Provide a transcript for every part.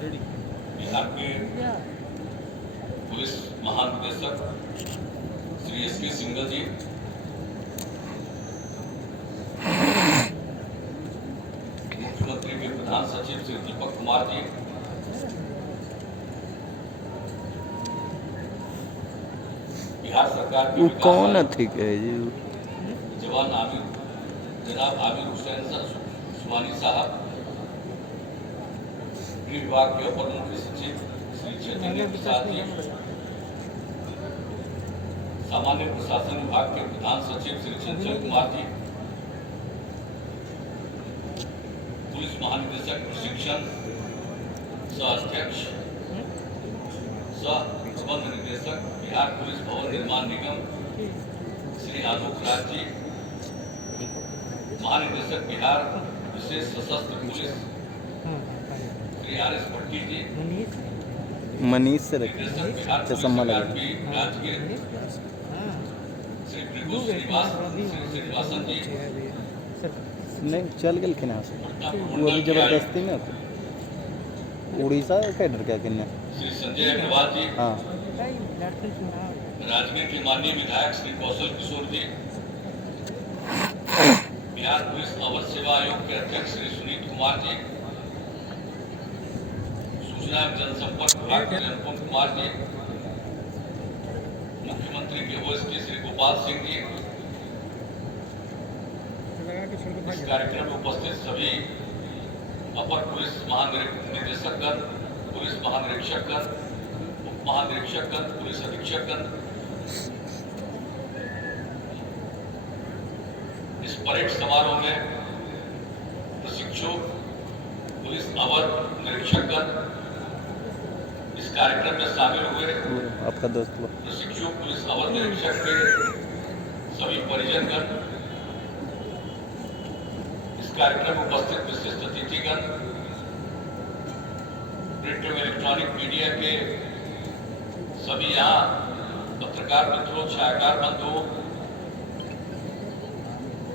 बिहार के पुलिस महानिदेशक श्री एस.के. सिंघल जी, मुख्यमंत्री के प्रधान सचिव श्री दीपक कुमार जी, बिहार सरकार के कौन थी जवान जनाब आमिर हुसैन सुहानी साहब, गृह विभाग के अपर मुख्य सचिव श्री चैतन्य प्रसाद जी, सामान्य प्रशासन विभाग के प्रधान सचिव श्री चंचल कुमार जी, पुलिस महानिदेशक प्रशिक्षण सह अध्यक्ष सह प्रबंध निदेशक बिहार पुलिस भवन निर्माण निगम श्री आलोक राज जी, महानिदेशक बिहार विशेष सशस्त्र पुलिस श्री आर.एस. भट्टी जी, मनीष से निदेशक बिहार चश्मा लगा राजगीर श्री भृगु श्रीनिवासन जी, नहीं चल गए यहाँ से वो अभी जबरदस्ती में उड़ीसा कैडर क्या किन्ने श्री संजय अग्रवाल जी, हाँ राजगीर के माननीय विधायक श्री कौशल किशोर जी, बिहार पुलिस अवर सेवा आयोग के अध्यक्ष श्री सुनील कुमार जी, सूचना एवं जनसंपर्क विभाग के अनुपम कुमार जी, मुख्यमंत्री के ओएसडी श्री गोपाल सिंह जी, इस कार्यक्रम में उपस्थित सभी अपर पुलिस महानिदेशकगण, पुलिस महानिरीक्षकगण, उप महानिरीक्षकगण, पुलिस अधीक्षकगण, इस परेड समारोह में प्रशिक्षु पुलिस अवर निरीक्षकगण इस कार्यक्रम में शामिल हुए, आपका दोस्त प्रशिक्षु पुलिस अवर निरीक्षक के सभी परिजनगण, इस कार्यक्रम में उपस्थित विशिष्ट अतिथिगण, प्रिंट एवं इलेक्ट्रॉनिक मीडिया के सभी यहाँ पत्रकार मित्रों, छायाकार बंधुओं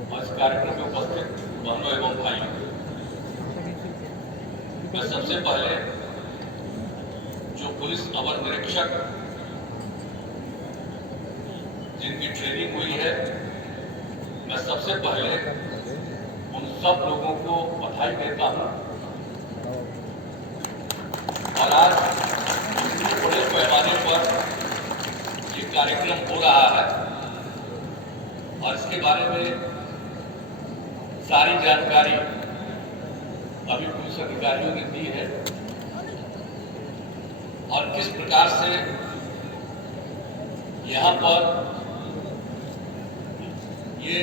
और इस कार्यक्रम में उपस्थित बहनों एवं भाइयों, मैं सबसे पहले जो पुलिस अवर निरीक्षक जिनकी ट्रेनिंग हुई है, मैं सबसे पहले उन सब लोगों को बधाई देता हूं और आज इतने बड़े पैमाने पर ये कार्यक्रम हो रहा है और इसके बारे में सारी जानकारी अभी पुलिस अधिकारियों ने दी है और किस प्रकार से यहाँ पर ये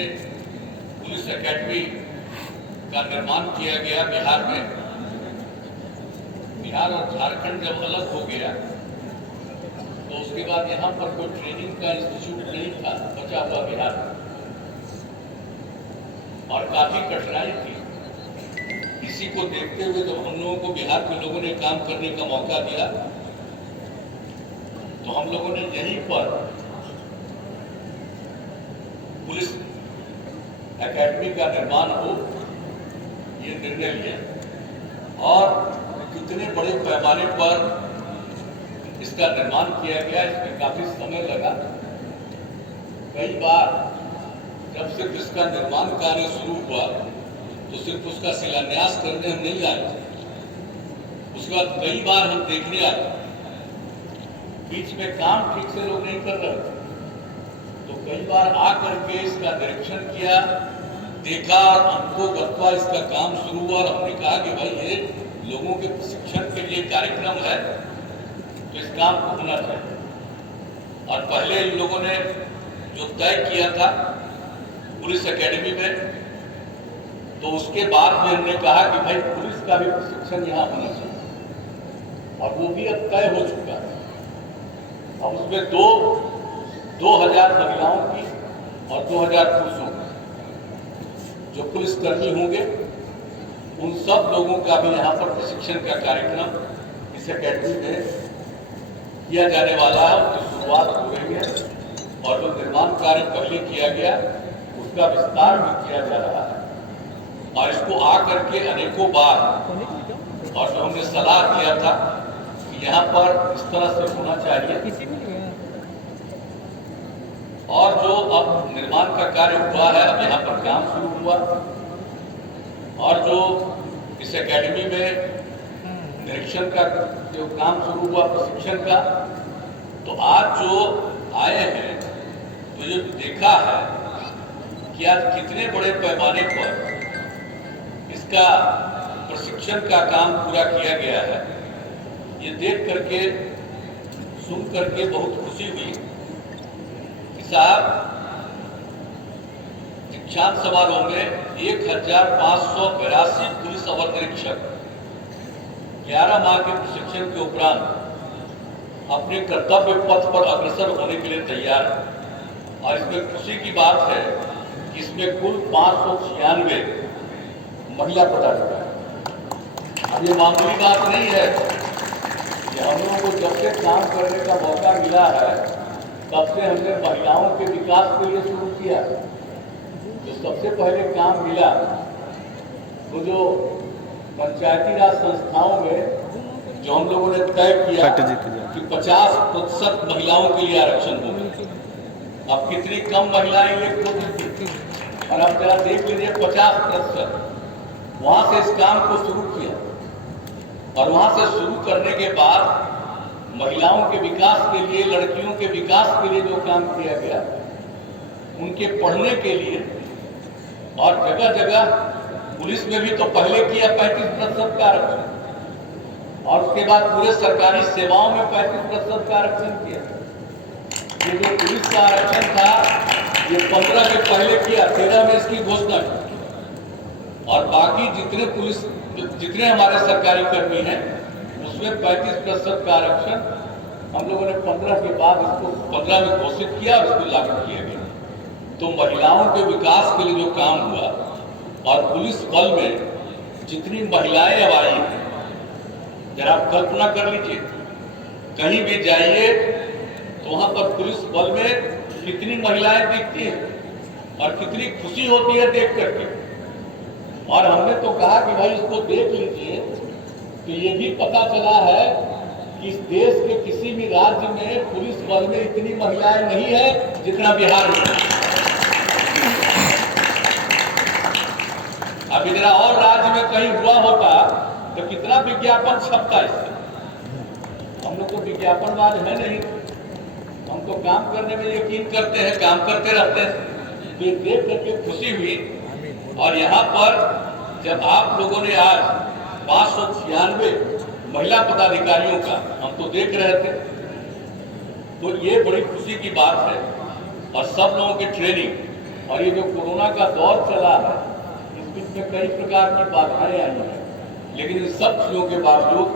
पुलिस एकेडमी का निर्माण किया गया बिहार में। बिहार और झारखंड जब अलग हो गया तो उसके बाद यहाँ पर कोई ट्रेनिंग का इंस्टीट्यूट नहीं था बचा हुआ बिहार और काफी कठिनाई थी। इसी को देखते हुए जब हम लोगों को बिहार के लोगों ने काम करने का मौका दिया तो हम लोगों ने यहीं पर पुलिस एकेडमी का निर्माण हो ये निर्णय लिया और कितने बड़े पैमाने पर इसका निर्माण किया गया, इसमें काफी समय लगा। कई बार जब सिर्फ इसका निर्माण कार्य शुरू हुआ तो सिर्फ उसका शिलान्यास करने हम नहीं आए, उसके बाद कई बार हम देखने आए, बीच में काम ठीक से लोग नहीं कर रहे थे तो कई बार आकर के इसका निरीक्षण किया, देखा और हमको गत्वा इसका काम शुरू हुआ और हमने कहा कि भाई ये लोगों के प्रशिक्षण के लिए कार्यक्रम है तो इस काम को होना चाहिए। और पहले इन लोगों ने जो तय किया था पुलिस एकेडमी में तो उसके बाद में हमने कहा कि भाई पुलिस का भी प्रशिक्षण यहाँ होना चाहिए और वो भी अब तय हो चुका है। अब उसमें 2000 महिलाओं की और 2000 पुरुषों की जो पुलिसकर्मी होंगे उन सब लोगों का भी यहाँ पर प्रशिक्षण का कार्यक्रम इस अकेडमी में किया जाने वाला है। उसकी शुरुआत हो गई है और जो निर्माण कार्य पहले किया गया उसका विस्तार भी किया जा रहा है और इसको आकर के अनेकों बार और जो हमने सलाह किया था कि यहाँ पर इस तरह से होना चाहिए, और जो अब निर्माण का कार्य हुआ है, अब यहाँ पर काम शुरू हुआ, और जो इस एकेडमी में निरीक्षण का जो काम शुरू हुआ प्रशिक्षण का, तो आज जो आए हैं तो ये देखा है कि आज कितने बड़े पैमाने पर इसका प्रशिक्षण का काम पूरा किया गया है। ये देख करके सुन करके बहुत खुशी हुई कि साहब दीक्षांत समारोह में 1582 पुलिस अवर निरीक्षक 11 माह के प्रशिक्षण के उपरांत अपने कर्तव्य पथ पर अग्रसर होने के लिए तैयार है। और इसमें खुशी की बात है कि इसमें कुल 596 महिला पदाधिकारी। अब ये मामूली बात नहीं है कि हम लोगों को जब से काम करने का मौका मिला है तब से हमने महिलाओं के विकास के लिए शुरू किया। जो सबसे पहले काम मिला तो जो पंचायती राज संस्थाओं में जो हम लोगों ने तय किया कि 50% महिलाओं के लिए आरक्षण होगा। अब कितनी कम महिलाएं इलेक्ट होती थी, और अब जरा देख लीजिए 50%। वहां से इस काम को शुरू किया, और वहां से शुरू करने के बाद महिलाओं के विकास के लिए, लड़कियों के विकास के लिए जो काम किया गया, उनके पढ़ने के लिए, और जगह जगह पुलिस में भी तो पहले किया 35% का आरक्षण, और उसके बाद पूरे सरकारी सेवाओं में 35% का आरक्षण किया। ये जो पुलिस का आरक्षण था ये 15 के पहले किया, 13 में इसकी घोषणा की, और बाकी जितने हमारे सरकारी कर्मी हैं उसमें 35% का आरक्षण हम लोगों ने 15 के बाद इसको 15 में घोषित किया और इसको लागू किया गया। तो महिलाओं के विकास के लिए जो काम हुआ, और पुलिस बल में जितनी महिलाएं अब आई हैं, जरा आप कल्पना कर लीजिए, कहीं भी जाइए तो वहां पर पुलिस बल में कितनी महिलाएं दिखती हैं और कितनी खुशी होती है देख करके। और हमने तो कहा कि भाई इसको देख लीजिए, तो ये भी पता चला है कि इस देश के किसी भी राज्य में पुलिस बल में इतनी महिलाएं नहीं है जितना बिहार में। अभी जरा और राज्य में कहीं हुआ होता तो कितना विज्ञापन छपता इससे। हम लोग तो विज्ञापनबाज है नहीं, हम तो काम करने में यकीन करते हैं, काम करते रहते हैं। तो ये देख करके खुशी हुई। और यहाँ पर जब आप लोगों ने आज 596 महिला पदाधिकारियों का हम तो देख रहे थे, तो ये बड़ी खुशी की बात है। और सब लोगों की ट्रेनिंग, और ये जो कोरोना का दौर चला है इस बीच में कई प्रकार की बाधाएं आई हैं, लेकिन इन सब चीजों के बावजूद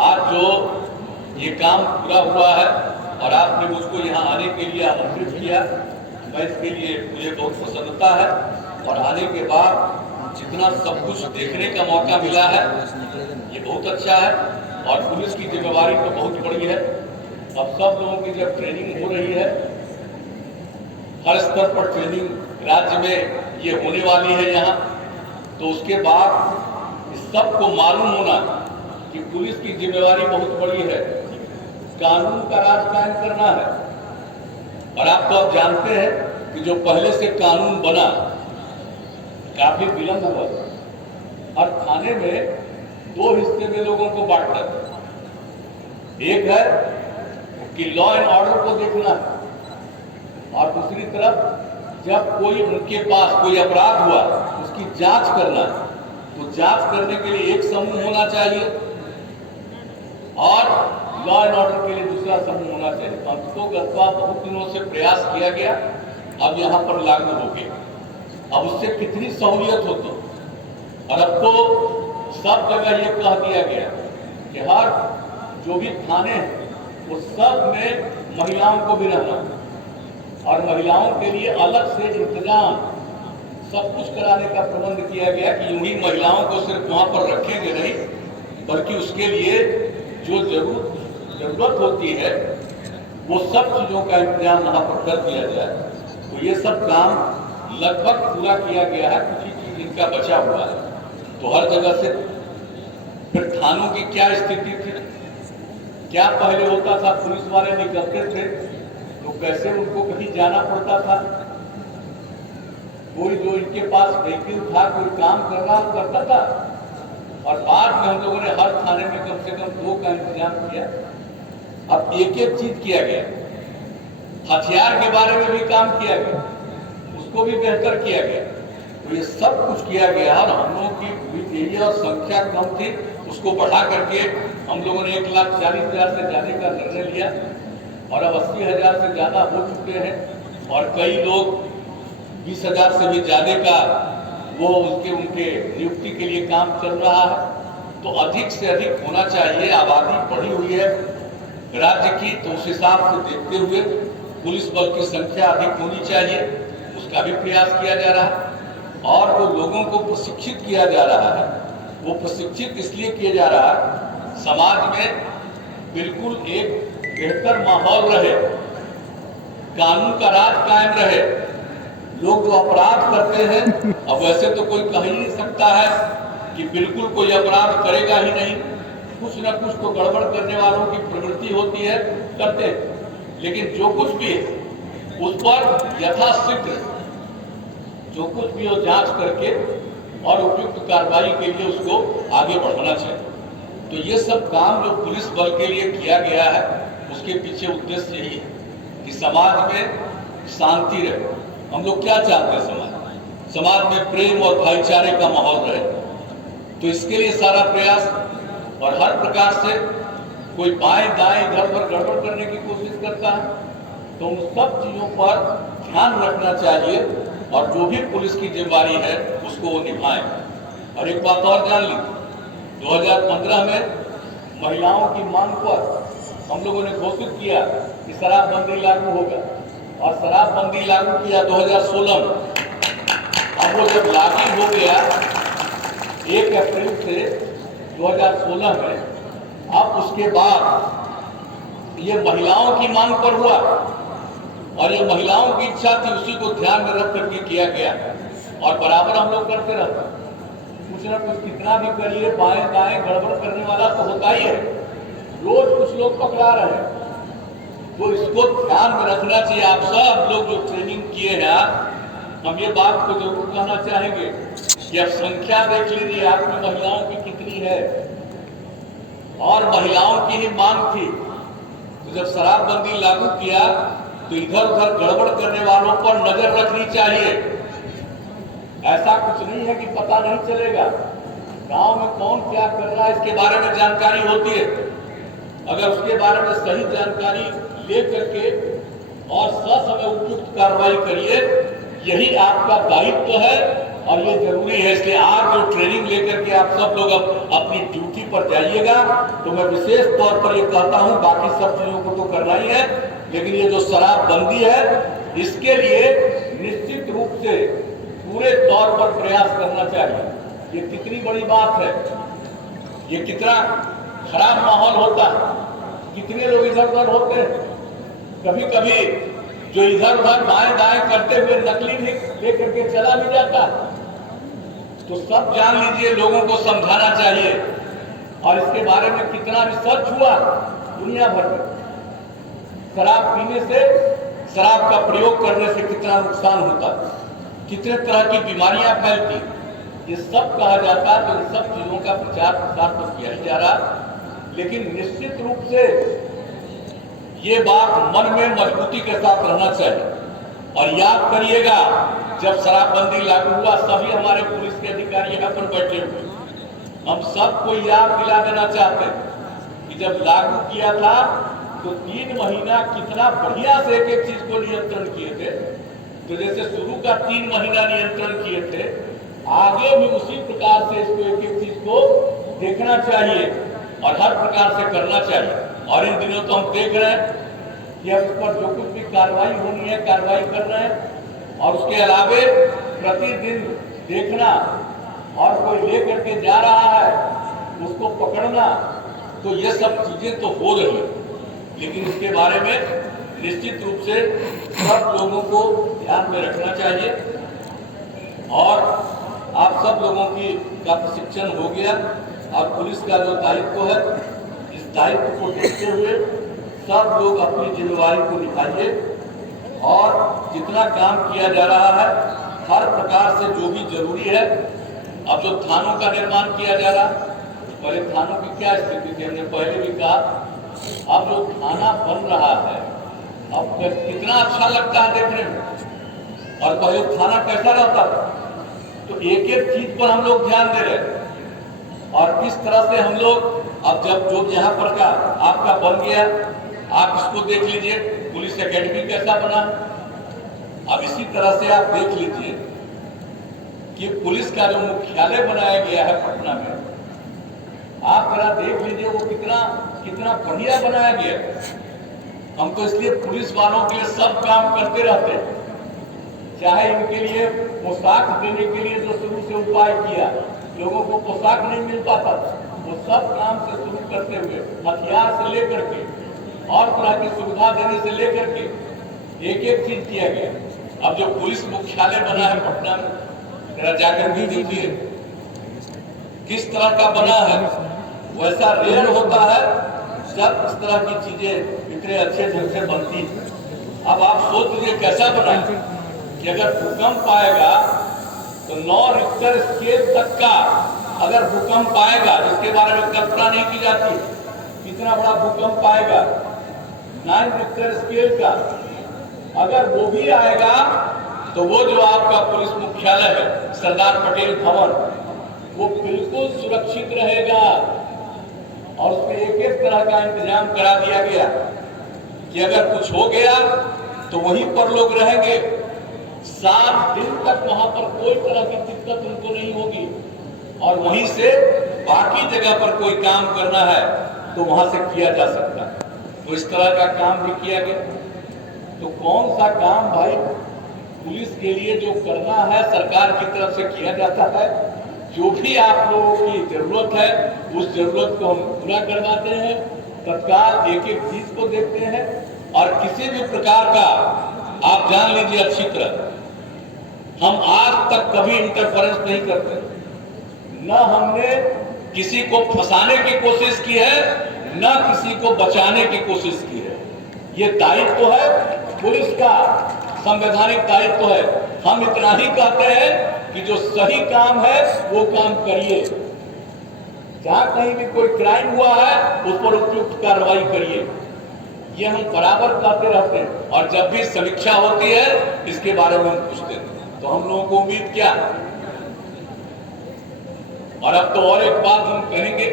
आज जो ये काम पूरा हुआ है और आपने मुझको यहाँ आने के लिए आमंत्रित किया, मैं इसके लिए मुझे बहुत प्रसन्नता है। और आने के बाद जितना सब कुछ देखने का मौका मिला है ये बहुत अच्छा है। और पुलिस की जिम्मेवारी तो बहुत बड़ी है। अब सब लोगों की जब ट्रेनिंग हो रही है, हर स्तर पर ट्रेनिंग राज्य में ये होने वाली है यहाँ, तो उसके बाद सबको मालूम होना कि पुलिस की जिम्मेवारी बहुत बड़ी है, कानून का राज कायम करना है। और आप तो अब जानते हैं कि जो पहले से कानून बना काफी विलंब हुआ, और थाने में 2 हिस्से में लोगों को बांटना था। एक है कि लॉ एंड ऑर्डर को देखना है, और दूसरी तरफ जब कोई उनके पास कोई अपराध हुआ उसकी जांच करना है, तो जांच करने के लिए एक समूह होना चाहिए और लॉ एंड ऑर्डर के लिए दूसरा समूह होना चाहिए। तो बहुत दिनों से प्रयास किया गया, अब यहाँ पर लागू हो गया। अब उससे कितनी सहूलियत होती। और अब तो सब जगह ये कह दिया गया कि हर जो भी थाने हैं वो सब में महिलाओं को भी रहना, और महिलाओं के लिए अलग से इंतजाम सब कुछ कराने का प्रबंध किया गया कि यूं ही महिलाओं को सिर्फ वहां पर रखेंगे नहीं, बल्कि उसके लिए जो जरूरत होती है वो सब चीजों का इंतजाम वहां पर कर दिया जाए। तो ये सब काम लगभग पूरा किया गया है, कुछ ही चीज इनका बचा हुआ है। तो हर जगह से फिर थानों की क्या स्थिति थी, क्या पहले होता था, पुलिस वाले निकलते थे तो कैसे उनको कहीं जाना पड़ता था, कोई जो इनके पास व्हीकल था, कोई काम करना करता था। और बाद में हम लोगों ने हर थाने में कम से कम 2 का इंतजाम किया। अब एक एक चीज किया गया, हथियार के बारे में भी काम किया गया, उसको भी बेहतर किया गया। तो ये सब कुछ किया गया और हम लोगों की हुई यही और संख्या कम थी, उसको बढ़ा करके हम लोगों ने 1,40,000 से जाने का निर्णय लिया और अब 80,000 से ज्यादा हो चुके हैं और कई लोग 20,000 से भी ज्यादा का वो उनके नियुक्ति के लिए काम चल रहा है। तो अधिक से अधिक होना चाहिए, आबादी बढ़ी हुई है राज्य की, तो उस हिसाब से देखते हुए पुलिस बल की संख्या अधिक होनी चाहिए, उसका भी प्रयास किया जा रहा है। और जो लोगों को प्रशिक्षित किया जा रहा है, वो प्रशिक्षित इसलिए किया जा रहा है समाज में बिल्कुल एक बेहतर माहौल रहे, कानून का राज कायम रहे। लोग जो अपराध करते हैं, अब वैसे तो कोई कह ही नहीं सकता है कि बिल्कुल कोई अपराध करेगा ही नहीं, कुछ न कुछ तो गड़बड़ करने वालों की प्रवृत्ति होती है, करते हैं। लेकिन जो कुछ भी है उस पर यथाशीघ्र जो कुछ भी हो जांच करके और उपयुक्त कार्रवाई के लिए उसको आगे बढ़ाना चाहिए। तो ये सब काम जो पुलिस बल के लिए किया गया है, उसके पीछे उद्देश्य यही है कि समाज में शांति रहे। हम लोग क्या चाहते हैं, समाज में प्रेम और भाईचारे का माहौल रहे। तो इसके लिए सारा प्रयास और हर प्रकार से कोई बाएं दाएं इधर पर गड़बड़ करने की कोशिश करता है, तो उन सब चीजों पर ध्यान रखना चाहिए और जो भी पुलिस की जिम्मेदारी है उसको वो निभाएं। और एक बात और जान ली, 2015 में महिलाओं की मांग पर हम लोगों ने घोषित किया कि शराबबंदी लागू होगा और शराबबंदी लागू किया 2016 में। अब वो जब लागू हो गया 1 अप्रैल से 2016 में, अब उसके बाद ये महिलाओं की मांग पर हुआ और ये महिलाओं की इच्छा थी, उसी को ध्यान में रख करके किया गया और बराबर हम लोग करते रहते। कुछ ना कुछ कितना भी करिए, बाएं दाएं गड़बड़ करने वाला तो होता ही है, रोज कुछ लोग पकड़ा रहे हैं। तो इसको ध्यान में रखना चाहिए। आप सब लोग जो ट्रेनिंग किए हैं, हम ये बात को जरूर कहना चाहेंगे कि अब संख्या देख लीजिए आप में महिलाओं की कितनी है और महिलाओं की ही मांग थी। तो जब शराबबंदी लागू किया तो इधर उधर गड़बड़ करने वालों पर नजर रखनी चाहिए। ऐसा कुछ नहीं है कि पता नहीं चलेगा, गांव में कौन क्या कर रहा है इसके बारे में जानकारी होती है। अगर उसके बारे में सही जानकारी ले करके और ससमय उपयुक्त कार्रवाई करिए, यही आपका दायित्व है और ये जरूरी है। इसलिए आज जो ट्रेनिंग लेकर के आप सब लोग अपनी ड्यूटी पर जाइएगा, तो मैं विशेष तौर पर ये कहता हूं, बाकी सब चीजों को तो करना ही है, लेकिन ये जो शराबबंदी है इसके लिए निश्चित रूप से पूरे तौर पर प्रयास करना चाहिए। ये कितनी बड़ी बात है, ये कितना खराब माहौल होता है, कितने लोग इधर उधर होते हैं। कभी कभी जो इधर उधर बाएं दाएं करते हुए नकली भी लेकर के चला भी जाता है। तो सब जान लीजिए, लोगों को समझाना चाहिए। और इसके बारे में कितना रिसर्च हुआ दुनिया भर में, शराब पीने से, शराब का प्रयोग करने से कितना नुकसान होता, कितने तरह की बीमारियां फैलती, ये सब कहा जाता है। तो इन सब चीजों का प्रचार प्रसार तो किया ही जा रहा, लेकिन निश्चित रूप से ये बात मन में मजबूती के साथ रहना चाहिए। और याद करिएगा, जब शराबबंदी लागू हुआ, सभी हमारे पुलिस के अधिकारी यहाँ पर बैठे हुए, हम सबको याद दिला देना चाहते हैं कि जब लागू किया था तो 3 महीना कितना बढ़िया से एक एक चीज को नियंत्रण किए थे। तो जैसे शुरू का 3 महीना नियंत्रण किए थे, आगे भी उसी प्रकार से इसको एक एक चीज को देखना चाहिए और हर प्रकार से करना चाहिए। और इन दिनों तो हम देख रहे हैं कि अब इस पर जो कुछ भी कार्रवाई होनी है, कार्रवाई कर रहे हैं। और उसके अलावे प्रतिदिन देखना और कोई लेकर के जा रहा है उसको पकड़ना, तो ये सब चीजें तो हो रही है, लेकिन इसके बारे में निश्चित रूप से सब लोगों को ध्यान में रखना चाहिए। और आप सब लोगों का प्रशिक्षण हो गया, और पुलिस का जो दायित्व है, इस दायित्व को देखते हुए सब लोग अपनी जिम्मेवारी को निभाइए और जितना काम किया जा रहा है हर प्रकार से जो भी जरूरी है। अब जो थानों का निर्माण किया जा रहा, पहले थानों की क्या स्थिति थी, हमने पहले भी कहा, अब जो थाना बन रहा है अब कितना अच्छा लगता है देखने में, और पहले थाना कैसा रहता था। तो एक एक चीज पर हम लोग ध्यान दे रहे हैं और किस तरह से हम लोग अब जब जो यहाँ पर का आपका बन गया, आप इसको देख लीजिए, पुलिस एकेडमी कैसा बना। अब इसी तरह से आप देख लीजिए कि पुलिस का जो मुख्यालय बनाया गया है पटना में, आप जरा देख लीजिए वो कितना कितना बढ़िया बनाया गया। हम तो इसलिए पुलिस वालों के लिए सब काम करते रहते हैं, चाहे इनके लिए पोशाक देने के लिए जो शुरू से उपाय किया, लोगों को पोशाक नहीं मिल पाता, वो सब काम से शुरू करते हुए हथियार से लेकर के और तरह की सुविधा देने से लेकर के एक एक चीज किया गया। अब जो पुलिस मुख्यालय बना है पटना में, जरा जाकर भी देखिए किस तरह का बना है। वैसा रेयर होता है जब इस तरह की चीजें इतने अच्छे ढंग से बनती है। अब आप सोच लीजिए कैसा बना है कि अगर भूकंप आएगा तो 9 रिक्टर स्केल तक का अगर भूकंप आएगा, जिसके बारे में कल्पना नहीं की जाती, कितना बड़ा भूकंप आएगा 9 रिक्टर स्केल का, अगर वो भी आएगा तो वो जो आपका पुलिस मुख्यालय है सरदार पटेल भवन, वो बिल्कुल सुरक्षित रहेगा। और उसमें एक एक तरह का इंतजाम करा दिया गया कि अगर कुछ हो गया तो वहीं पर लोग रहेंगे, 7 दिन तक वहां पर कोई तरह की दिक्कत उनको नहीं होगी, और वहीं से बाकी जगह पर कोई काम करना है तो वहां से किया जा सकता है। तो इस तरह का काम भी किया गया। तो कौन सा काम भाई पुलिस के लिए जो करना है सरकार की तरफ से किया जाता है, जो भी आप लोगों की जरूरत है उस जरूरत को हम पूरा करवाते हैं, तत्काल एक एक चीज को देखते हैं, और किसी भी प्रकार का आप जान लीजिए अच्छी तरह हम आज तक कभी इंटरफेरेंस नहीं करते, न हमने किसी को फंसाने की कोशिश की है, न किसी को बचाने की कोशिश की है। ये दायित्व है पुलिस का, संवैधानिक दायित्व है। हम इतना ही कहते हैं कि जो सही काम है वो काम करिए, जहां कहीं भी कोई क्राइम हुआ है उस पर उपयुक्त कार्रवाई करिए, ये हम बराबर कहते रहते हैं। और जब भी समीक्षा होती है इसके बारे में हम पूछते हैं, तो हम लोगों को उम्मीद क्या। और अब तो और एक बात हम कहेंगे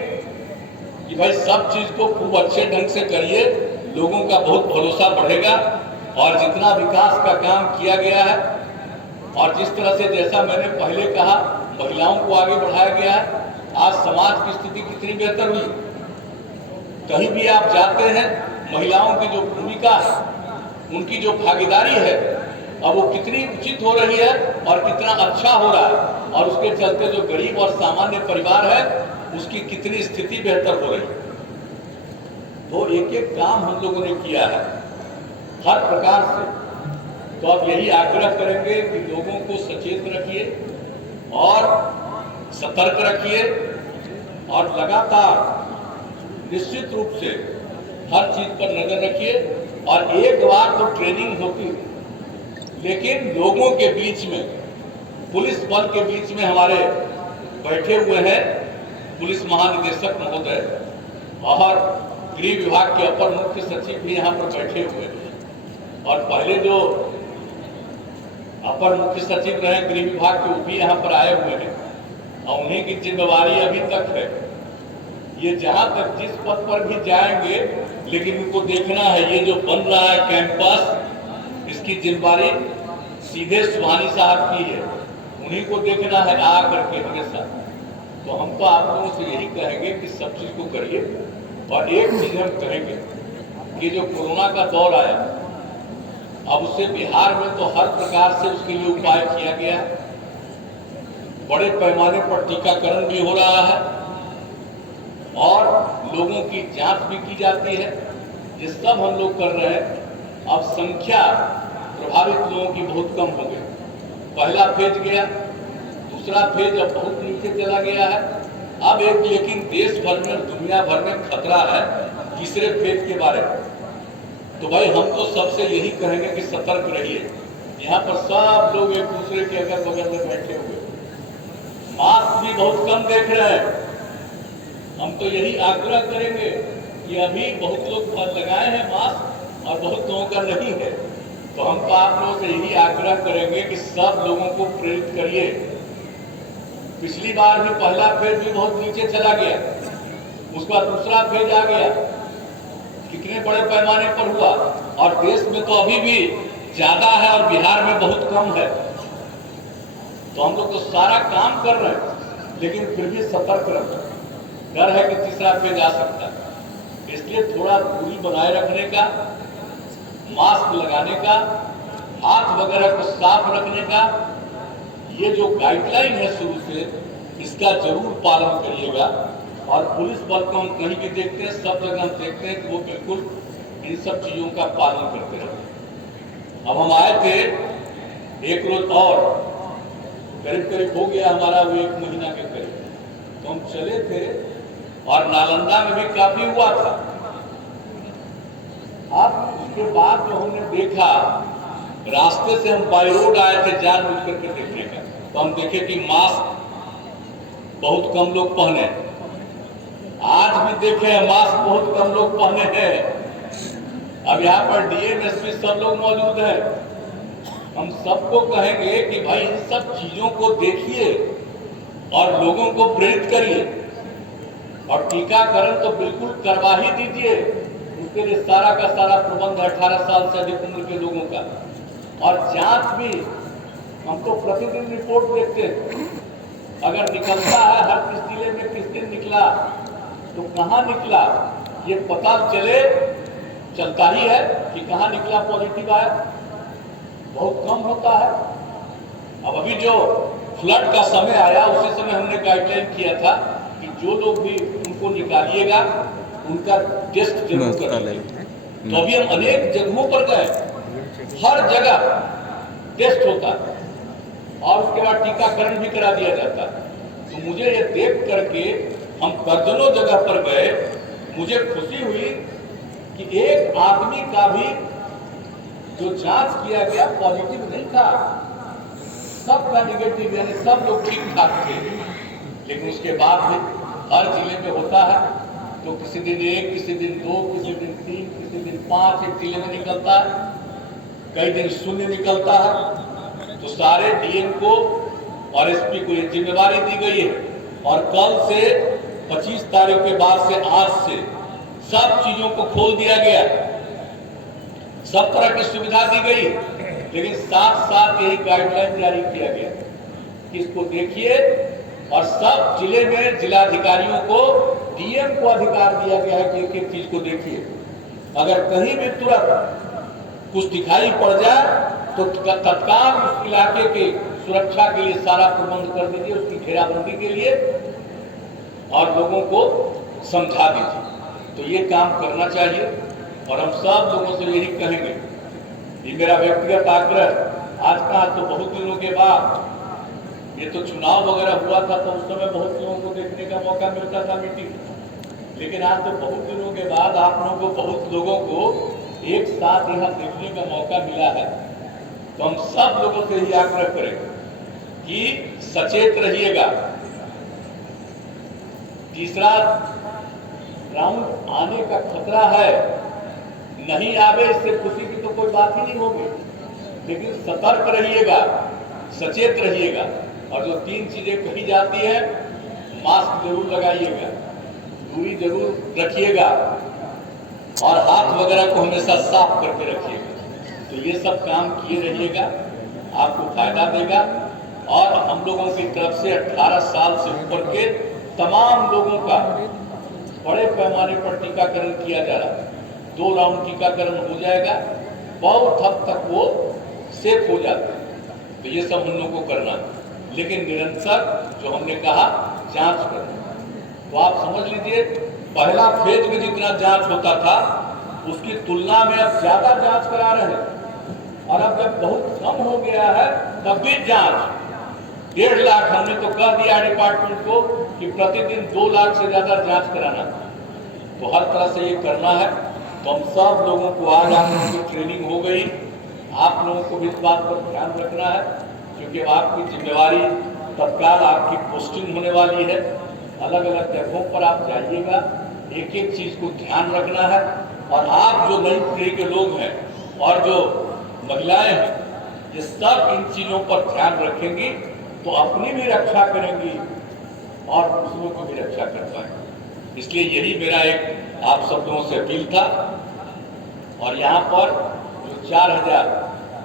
कि भाई सब चीज को खूब अच्छे ढंग से करिए, लोगों का बहुत भरोसा बढ़ेगा। और जितना विकास का काम किया गया है और जिस तरह से, जैसा मैंने पहले कहा, महिलाओं को आगे बढ़ाया गया है, आज समाज की स्थिति कितनी बेहतर हुई। कहीं भी आप जाते हैं महिलाओं की जो भूमिका है, उनकी जो भागीदारी है, अब वो कितनी उचित हो रही है और कितना अच्छा हो रहा है, और उसके चलते जो गरीब और सामान्य परिवार है उसकी कितनी स्थिति बेहतर हो रही है। तो एक एक काम हम लोगों ने किया है हर प्रकार से। तो अब यही आग्रह करेंगे कि लोगों को सचेत रखिए और सतर्क रखिए, और लगातार निश्चित रूप से हर चीज पर नजर रखिए। और एक बार तो ट्रेनिंग होती है, लेकिन लोगों के बीच में, पुलिस बल के बीच में हमारे बैठे हुए हैं पुलिस महानिदेशक महोदय और गृह विभाग के अपर मुख्य सचिव भी यहाँ पर बैठे हुए हैं। और पहले जो अपर मुख्य सचिव रहे गृह विभाग के, वो भी यहाँ पर आए हुए हैं, और उन्हीं की जिम्मेवारी अभी तक है। ये जहां तक जिस पद पर भी जाएंगे, लेकिन उनको देखना है ये जो बन रहा है कैंपस, इसकी जिम्मेवारी सीधे सुहानी साहब की है, उन्हीं को देखना है आ करके हमेशा। तो हम तो आप लोगों से यही कहेंगे कि सब चीज को करिए। और एक चीज हम कहेंगे कि जो कोरोना का दौर आया, अब उससे बिहार में तो हर प्रकार से उसके लिए उपाय किया गया है, बड़े पैमाने पर टीकाकरण भी हो रहा है और लोगों की जांच भी की जाती है। ये सब हम लोग कर रहे हैं। अब संख्या प्रभावित लोगों की बहुत कम हो गई। पहला फेज गया, दूसरा फेज अब बहुत नीचे चला गया है। अब एक लेकिन देश भर में दुनिया भर में खतरा है तीसरे फेज के बारे में। तो भाई हम तो सबसे यही कहेंगे कि सतर्क रहिए। यहाँ पर सब लोग एक दूसरे के अगल बगल में बैठे हुए, मास्क भी बहुत कम देख रहे हैं। हम तो यही आग्रह करेंगे कि अभी बहुत लोग लगाए हैं मास्क और बहुत लोगों का नहीं है। तो हम तो आप लोगों से यही आग्रह करेंगे कि सब लोगों को प्रेरित करिए। पिछली बार भी पहला फेज भी बहुत नीचे चला गया, उसका दूसरा फेज आ गया, कितने बड़े पैमाने पर हुआ, और देश में तो अभी भी ज्यादा है और बिहार में बहुत कम है। तो हम लोग तो सारा काम कर रहे हैं, लेकिन फिर भी सतर्क रहें। डर है कि तीसरा फेज आ सकता है, इसलिए थोड़ा दूरी बनाए रखने का, मास्क लगाने का, हाथ वगैरह को साफ रखने का, ये जो गाइडलाइन है शुरू से, इसका जरूर पालन करिएगा। और पुलिस बल को हम कहीं भी देखते हैं, सब जगह हम देखते हैं कि वो बिल्कुल इन सब चीजों का पालन करते रहते हैं। अब हम आए थे एक रोज और करीब करीब हो गया हमारा वो 1 महीना के करीब, तो हम चले थे और नालंदा में भी काफी हुआ था। अब उसके बाद जो हमने देखा, रास्ते से हम बाई रोड आए थे जानबूझ करके देखने का, तो हम देखे कि मास्क बहुत कम लोग पहने। आज भी देखे मास्क बहुत कम लोग पहने हैं। अब यहाँ पर डीएम एसपी सब लोग मौजूद हैं। हम सबको कहेंगे कि भाई इन सब चीजों को देखिए और लोगों को प्रेरित करिए, और टीकाकरण तो बिल्कुल करवा ही दीजिए। उसके लिए सारा का सारा प्रबंध 18 साल से अधिक उम्र के लोगों का, और जांच भी हम तो प्रतिदिन रिपोर्ट देखते हैं। अगर निकलता है हर किस जिले में किस दिन निकला, तो कहाँ निकला, ये पता चलता ही है कि कहाँ निकला पॉजिटिव आया, बहुत कम होता है। अब अभी जो फ्लड का समय आया, उसी समय हमने गाइडलाइन किया था कि जो लोग भी उनको निकालिएगा उनका टेस्ट जरूर करिए। तो अभी हम अनेक जगहों पर गए, हर जगह टेस्ट होता है और उसके बाद टीकाकरण भी करा दिया जाता है। तो मुझे ये देख करके, हम दर्जनों जगह पर गए, मुझे खुशी हुई कि एक आदमी का भी जो जांच किया गया पॉजिटिव नहीं था, सबका निगेटिव, यानी सब लोग ठीक ठाक थे। लेकिन उसके बाद भी हर जिले में होता है, तो किसी दिन 1, किसी दिन 2, किसी दिन 3, किसी दिन 5 एक जिले में निकलता है, कई दिन 0 निकलता है। तो सारे डीएम को और एसपी को ये जिम्मेदारी दी गई है, और कल से 25 तारीख के बाद से, आज से सब चीजों को खोल दिया गया, सब तरह की सुविधा दी गई, लेकिन साथ साथ यही गाइडलाइन जारी किया गया कि इसको देखिए। और सब जिले में जिलाधिकारियों को, डीएम को अधिकार दिया गया है कि एक एक चीज को देखिए। अगर कहीं भी तुरंत कुछ दिखाई पड़ जाए तो तत्काल उस इलाके के सुरक्षा के लिए सारा प्रबंध कर दीजिए, उसकी घेराबंदी के लिए, और लोगों को समझा दीजिए। तो ये काम करना चाहिए, और हम सब लोगों से यही कहेंगे। ये मेरा व्यक्तिगत आग्रह। आज का तो बहुत दिनों के बाद, ये तो चुनाव वगैरह हुआ था तो उस समय बहुत लोगों को देखने का मौका मिलता था मीटिंग, लेकिन आज तो बहुत दिनों के बाद आप लोगों को, बहुत लोगों को एक साथ यहाँ देखने का मौका मिला है। तो हम सब लोगों से यही आग्रह करेंगे कि सचेत रहिएगा। तीसरा राउंड आने का खतरा है, नहीं आवे इससे खुशी की तो कोई बात ही नहीं होगी, लेकिन सतर्क रहिएगा, सचेत रहिएगा। और जो 3 चीजें कही जाती है, मास्क जरूर लगाइएगा, दूरी जरूर रखिएगा, और हाथ वगैरह को हमेशा साफ करके रखिएगा। तो ये सब काम किए रहिएगा, आपको फायदा देगा। और हम लोगों की तरफ से 18 साल से ऊपर के तमाम लोगों का बड़े पैमाने पर टीकाकरण किया जा रहा है। 2 राउंड टीकाकरण हो जाएगा, बहुत हद तक वो सेफ हो जाता है। तो ये सब हम लोगों को करना है, लेकिन निरंतर जो हमने कहा, जांच करना। तो आप समझ लीजिए, पहला फेज में जितना जांच होता था उसकी तुलना में अब ज्यादा जांच करा रहे हैं, और अब जब बहुत कम हो गया है तब भी जांच 1.5 लाख हमने तो कह दिया डिपार्टमेंट को कि प्रतिदिन 2 लाख से ज़्यादा जांच कराना, तो हर तरह से ये करना है। तो हम सब लोगों को आज आप लोगों की ट्रेनिंग हो गई, आप लोगों को भी इस बात पर ध्यान रखना है, क्योंकि आपकी जिम्मेवारी तत्काल आपकी पोस्टिंग होने वाली है। अलग अलग जगहों पर आप जाइएगा, एक एक चीज़ को ध्यान रखना है। और आप जो नई पीढ़ी के लोग हैं और जो महिलाएं हैं, ये सब इन चीज़ों पर ध्यान रखेंगी तो अपनी भी रक्षा करेंगी और दूसरों की भी रक्षा कर पाएंगे। इसलिए यही मेरा एक आप सब लोगों से अपील था। और यहाँ पर जो 4000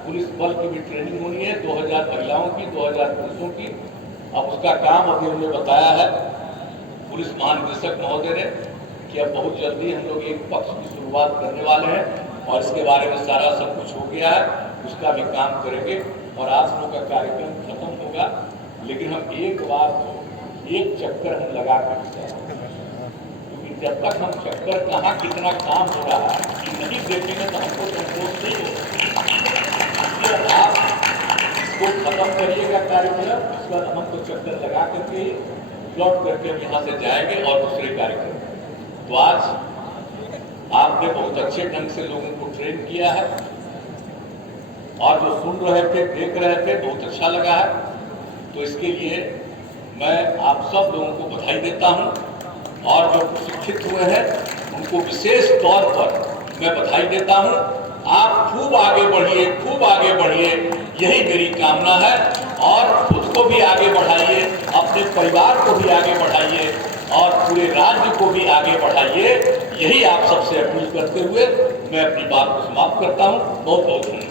पुलिस बल की भी ट्रेनिंग होनी है, 2000 महिलाओं की, 2000 पुरुषों की। अब उसका काम अभी हमने बताया है पुलिस महानिदेशक महोदय ने कि अब बहुत जल्दी हम लोग एक पक्ष की शुरुआत करने वाले हैं और इसके बारे में सारा सब कुछ हो गया है, उसका भी काम करेंगे और आज लोग का कार्यक्रम खत्म होगा। लेकिन हम एक बार एक चक्कर हम लगा कर, क्योंकि जब तक हम चक्कर कहाँ कितना काम हो रहा है नहीं देखेंगे तो हमको संतोष नहीं होगा। आप इसको खत्म करिएगा कार्यक्रम, उसके बाद हमको चक्कर लगा करके लौट करके हम यहाँ से जाएंगे और दूसरे कार्यक्रम। तो आज आपने बहुत अच्छे ढंग से लोगों को ट्रेन किया है और जो सुन रहे थे, देख रहे थे, बहुत अच्छा लगा है। तो इसके लिए मैं आप सब लोगों को बधाई देता हूं और जो प्रशिक्षित हुए हैं उनको विशेष तौर पर मैं बधाई देता हूं। आप खूब आगे बढ़िए, खूब आगे बढ़िए, यही मेरी कामना है। और खुद को भी आगे बढ़ाइए, अपने परिवार को भी आगे बढ़ाइए और पूरे राज्य को भी आगे बढ़ाइए। यही आप सबसे अपील करते हुए मैं अपनी बात को समाप्त करता हूं। बहुत बहुत धन्यवाद।